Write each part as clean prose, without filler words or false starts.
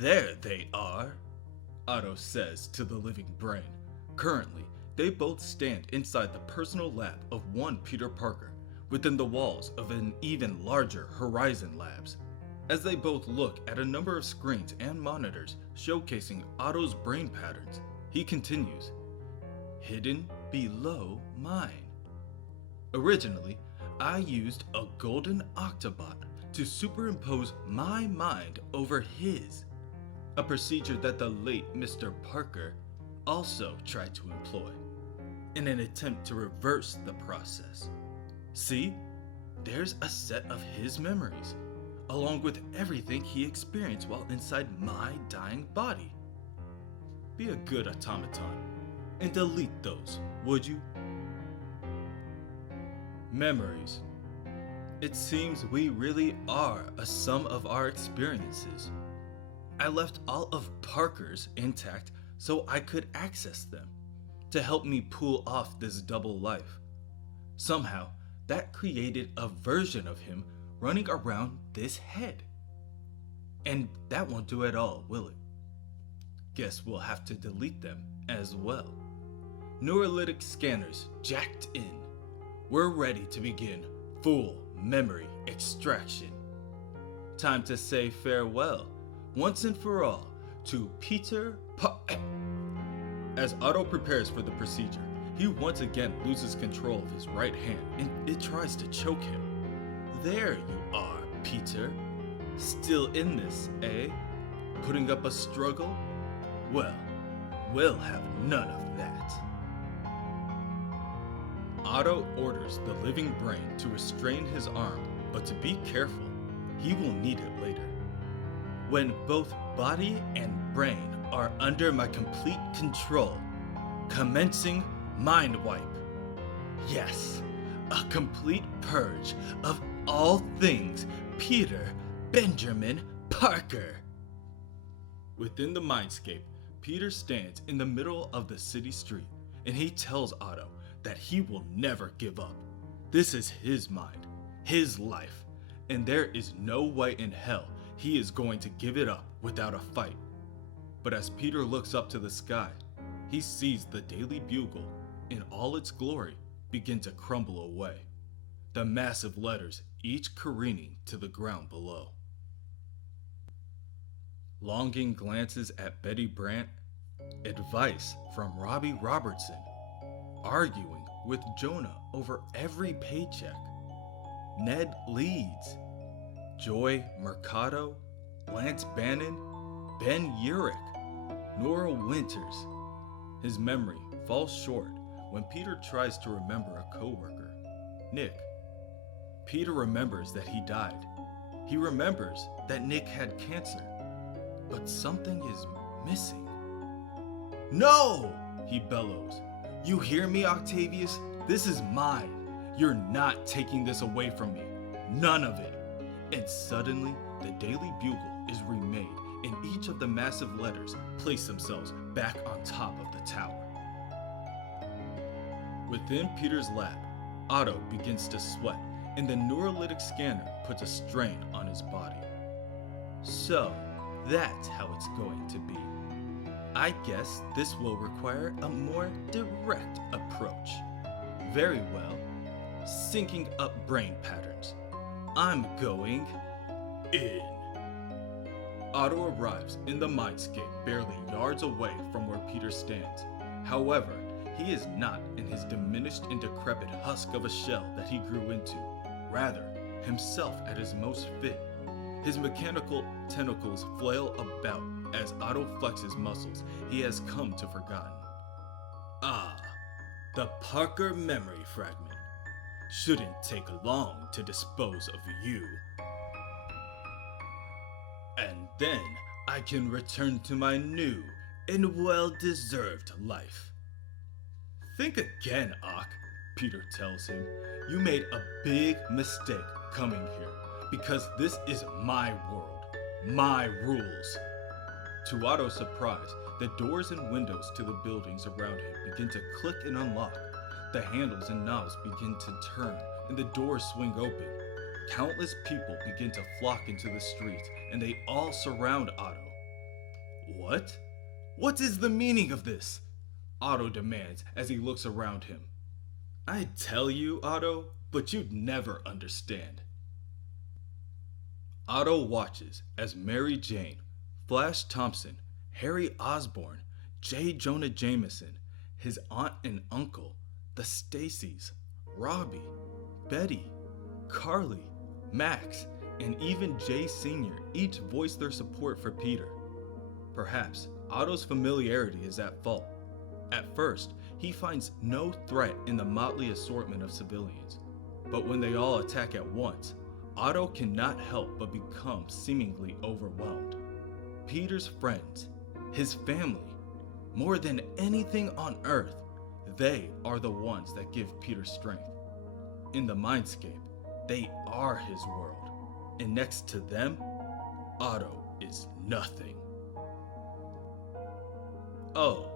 There they are, Otto says to the living brain. Currently, they both stand inside the personal lab of one Peter Parker, within the walls of an even larger Horizon Labs. As they both look at a number of screens and monitors showcasing Otto's brain patterns, he continues, hidden below mine. Originally, I used a golden octobot to superimpose my mind over his, a procedure that the late Mr. Parker also tried to employ, in an attempt to reverse the process. See, there's a set of his memories, along with everything he experienced while inside my dying body. Be a good automaton and delete those, would you? Memories. It seems we really are a sum of our experiences. I left all of Parker's intact so I could access them, to help me pull off this double life. Somehow, that created a version of him running around this head. And that won't do at all, will it? Guess we'll have to delete them as well. Neurolytic scanners jacked in. We're ready to begin full memory extraction. Time to say farewell, once and for all, to Peter As Otto prepares for the procedure, he once again loses control of his right hand and it tries to choke him. There you are, Peter. Still in this, eh? Putting up a struggle? Well, we'll have none of that. Otto orders the living brain to restrain his arm, but to be careful, he will need it later. When both body and brain are under my complete control, commencing mind wipe. Yes, a complete purge of all things Peter Benjamin Parker. Within the mindscape, Peter stands in the middle of the city street and he tells Otto that he will never give up. This is his mind, his life, and there is no way in hell he is going to give it up without a fight. But as Peter looks up to the sky, he sees the Daily Bugle in all its glory begin to crumble away, the massive letters each careening to the ground below. Longing glances at Betty Brant, advice from Robbie Robertson, arguing with Jonah over every paycheck, Ned Leeds, Joy Mercado, Lance Bannon, Ben Urich, Nora Winters. His memory falls short when Peter tries to remember a coworker, Nick. Peter remembers that he died. He remembers that Nick had cancer, but something is missing. No! He bellows. You hear me, Octavius? This is mine. You're not taking this away from me. None of it. And suddenly, the Daily Bugle is remade and each of the massive letters place themselves back on top of the tower. Within Peter's lab, Otto begins to sweat and the neurolytic scanner puts a strain on his body. So, that's how it's going to be. I guess this will require a more direct approach. Very well. Syncing up brain patterns. I'm going in. Otto arrives in the mindscape barely yards away from where Peter stands. However, he is not in his diminished and decrepit husk of a shell that he grew into. Rather, himself at his most fit. His mechanical tentacles flail about as Otto flexes muscles he has come to forgotten. Ah, the Parker memory fragment. Shouldn't take long to dispose of you. And then I can return to my new and well-deserved life. Think again, Ock, Peter tells him. You made a big mistake coming here, because this is my world, my rules. To Otto's surprise, the doors and windows to the buildings around him begin to click and unlock. The handles and knobs begin to turn and the doors swing open. Countless people begin to flock into the streets and they all surround Otto. What? What is the meaning of this? Otto demands as he looks around him. I'd tell you, Otto, but you'd never understand. Otto watches as Mary Jane, Flash Thompson, Harry Osborn, J. Jonah Jameson, his aunt and uncle, the Stacys, Robbie, Betty, Carly, Max, and even Jay Sr. each voice their support for Peter. Perhaps Otto's familiarity is at fault. At first, he finds no threat in the motley assortment of civilians, but when they all attack at once, Otto cannot help but become seemingly overwhelmed. Peter's friends, his family, more than anything on Earth, they are the ones that give Peter strength. In the mindscape, they are his world, and next to them, Otto is nothing. Oh,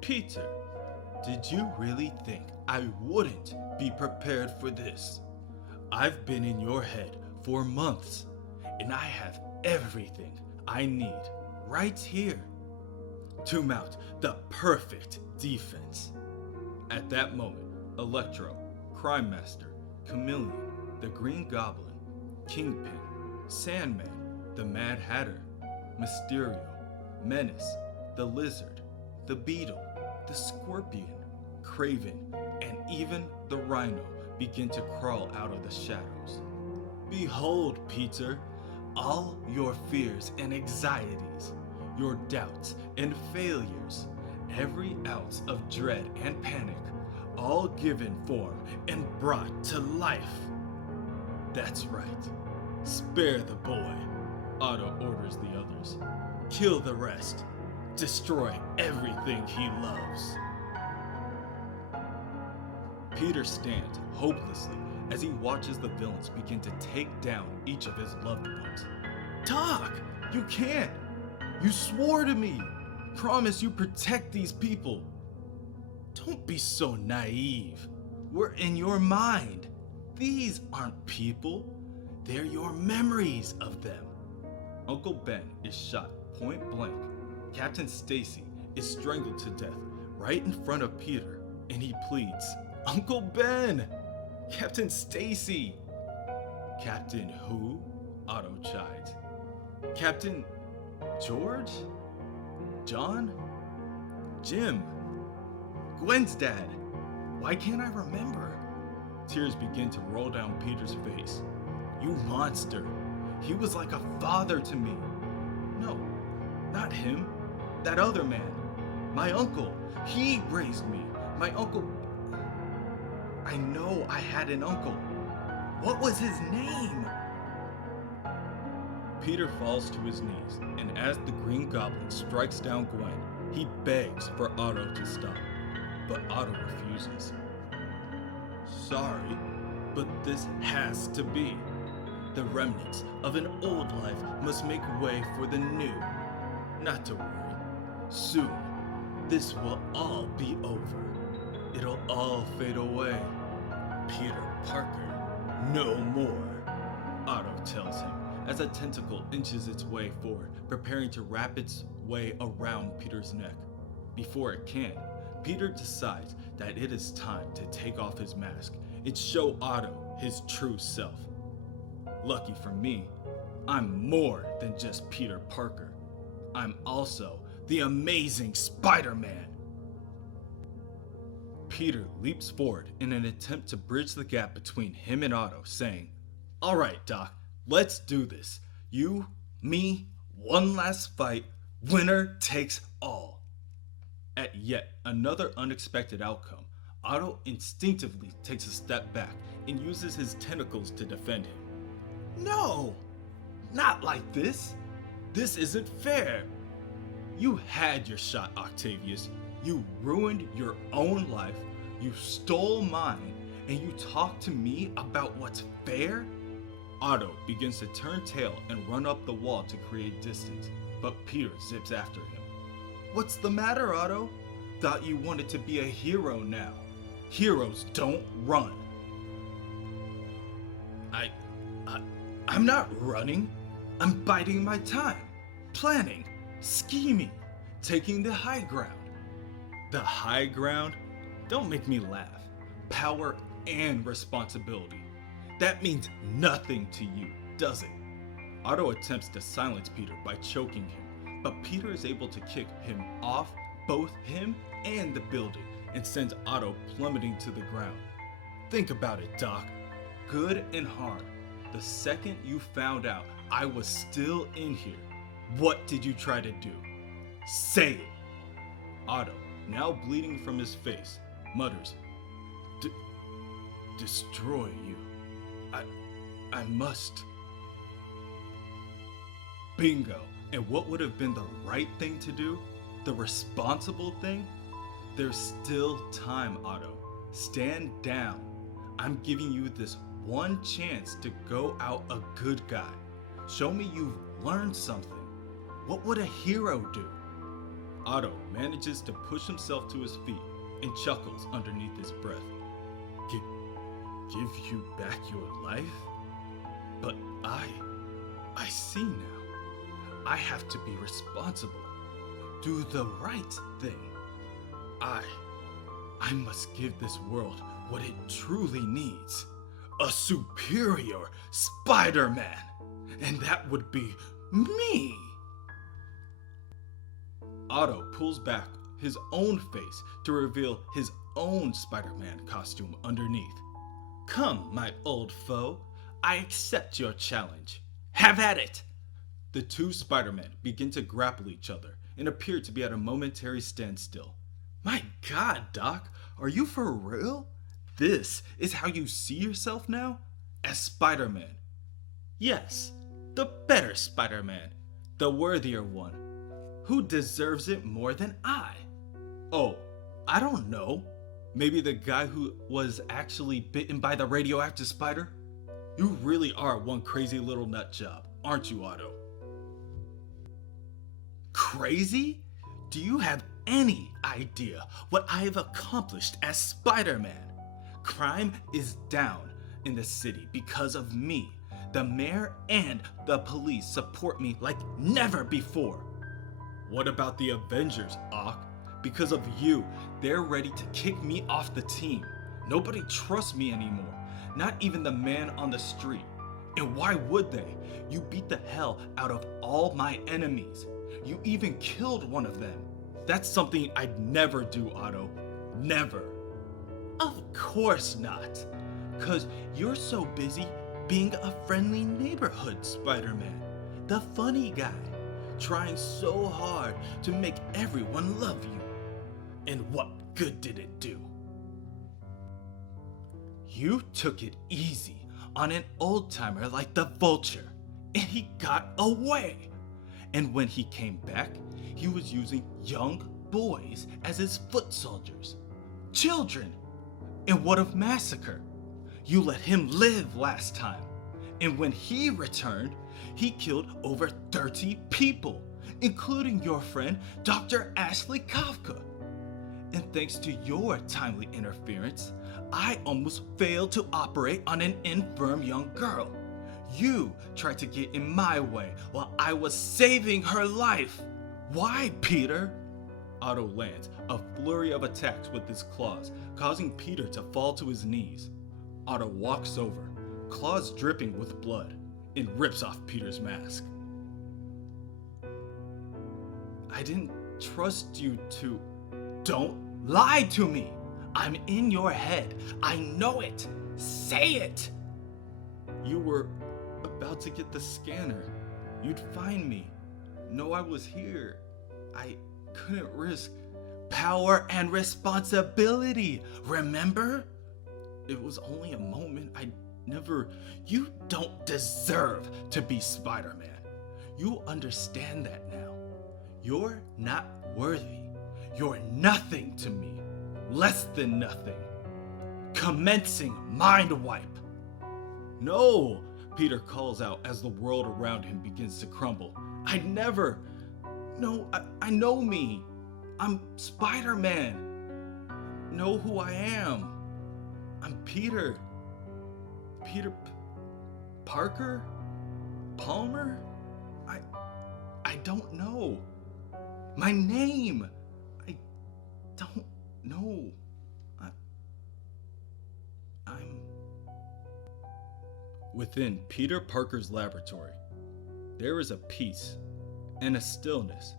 Peter, did you really think I wouldn't be prepared for this? I've been in your head for months, and I have everything I need right here to mount the perfect defense. At that moment, Electro, Crime Master, Chameleon, the Green Goblin, Kingpin, Sandman, the Mad Hatter, Mysterio, Menace, the Lizard, the Beetle, the Scorpion, Kraven, and even the Rhino begin to crawl out of the shadows. Behold, Peter, all your fears and anxieties, your doubts and failures, every ounce of dread and panic, all given form and brought to life. That's right. Spare the boy, Otto orders the others. Kill the rest. Destroy everything he loves. Peter stands hopelessly as he watches the villains begin to take down each of his loved ones. Doc, you can't! You swore to me! Promise you protect these people! Don't be so naive. We're in your mind. These aren't people. They're your memories of them. Uncle Ben is shot point blank. Captain Stacy is strangled to death right in front of Peter, and he pleads, Uncle Ben! Captain Stacy! Captain who? Otto chides. Captain George? John? Jim? Gwen's dad? Why can't I remember? Tears begin to roll down Peter's face. You monster! He was like a father to me. No, not him. That other man. My uncle. He raised me. My uncle... I know I had an uncle. What was his name? Peter falls to his knees, and as the Green Goblin strikes down Gwen, he begs for Otto to stop. But Otto refuses. Sorry, but this has to be. The remnants of an old life must make way for the new. Not to worry. Soon, this will all be over. It'll all fade away. Peter Parker, no more, Otto tells him as a tentacle inches its way forward, preparing to wrap its way around Peter's neck. Before it can, Peter decides that it is time to take off his mask and show Otto his true self. Lucky for me, I'm more than just Peter Parker. I'm also the amazing Spider-Man. Peter leaps forward in an attempt to bridge the gap between him and Otto, saying, All right, Doc, let's do this. You, me, one last fight, winner takes all. At yet another unexpected outcome, Otto instinctively takes a step back and uses his tentacles to defend him. No! Not like this! This isn't fair! You had your shot, Octavius. You ruined your own life, you stole mine, and you talk to me about what's fair? Otto begins to turn tail and run up the wall to create distance, but Peter zips after him. What's the matter, Otto? Thought you wanted to be a hero now. Heroes don't run. I'm not running. I'm biding my time, planning, scheming, taking the high ground. The high ground? Don't make me laugh. Power and responsibility. That means nothing to you, does it? Otto attempts to silence Peter by choking him, but Peter is able to kick him off both him and the building and sends Otto plummeting to the ground. Think about it, Doc. Good and hard. The second you found out I was still in here, what did you try to do? Say it. Otto, now bleeding from his face, mutters, destroy you. I must. Bingo. And what would have been the right thing to do? The responsible thing? There's still time, Otto. Stand down. I'm giving you this one chance to go out a good guy. Show me you've learned something. What would a hero do? Otto manages to push himself to his feet and chuckles underneath his breath. Give you back your life? But I see now. I have to be responsible. Do the right thing. I must give this world what it truly needs. A superior Spider-Man. And that would be me. Otto pulls back his own face to reveal his own Spider-Man costume underneath. Come, my old foe. I accept your challenge. Have at it! The two Spider-Men begin to grapple each other and appear to be at a momentary standstill. My God, Doc, are you for real? This is how you see yourself now? As Spider-Man? Yes, the better Spider-Man, the worthier one. Who deserves it more than I? Oh, I don't know. Maybe the guy who was actually bitten by the radioactive spider? You really are one crazy little nut job, aren't you, Otto? Crazy? Do you have any idea what I have accomplished as Spider-Man? Crime is down in the city because of me. The mayor and the police support me like never before. What about the Avengers, Ock? Because of you, they're ready to kick me off the team. Nobody trusts me anymore, not even the man on the street. And why would they? You beat the hell out of all my enemies. You even killed one of them. That's something I'd never do, Otto. Never. Of course not. 'Cause you're so busy being a friendly neighborhood Spider-Man. The funny guy, trying so hard to make everyone love you. And what good did it do? You took it easy on an old-timer like the Vulture, and he got away. And when he came back, he was using young boys as his foot soldiers. Children! And what of Massacre? You let him live last time. And when he returned, he killed over 30 people, including your friend, Dr. Ashley Kafka. And thanks to your timely interference, I almost failed to operate on an infirm young girl. You tried to get in my way while I was saving her life. Why, Peter? Otto lands a flurry of attacks with his claws, causing Peter to fall to his knees. Otto walks over, claws dripping with blood, and rips off Peter's mask. I didn't trust you to... Don't lie to me! I'm in your head. I know it. Say it! You were about to get the scanner. You'd find me. Know I was here. I couldn't risk power and responsibility, remember? It was only a moment. You don't deserve to be Spider-Man. You understand that now. You're not worthy. You're nothing to me. Less than nothing. Commencing mind wipe. No, Peter calls out as the world around him begins to crumble. I know me. I'm Spider-Man. Know who I am. I'm Peter. Parker? Palmer? I don't know. My name! I don't know. I'm. Within Peter Parker's laboratory, there is a peace and a stillness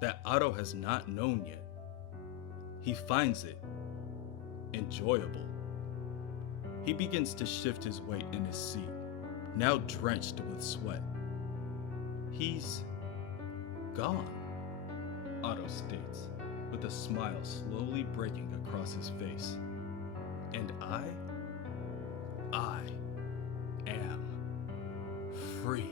that Otto has not known yet. He finds it enjoyable. He begins to shift his weight in his seat, now drenched with sweat. He's gone, Otto states, with a smile slowly breaking across his face. And I am free.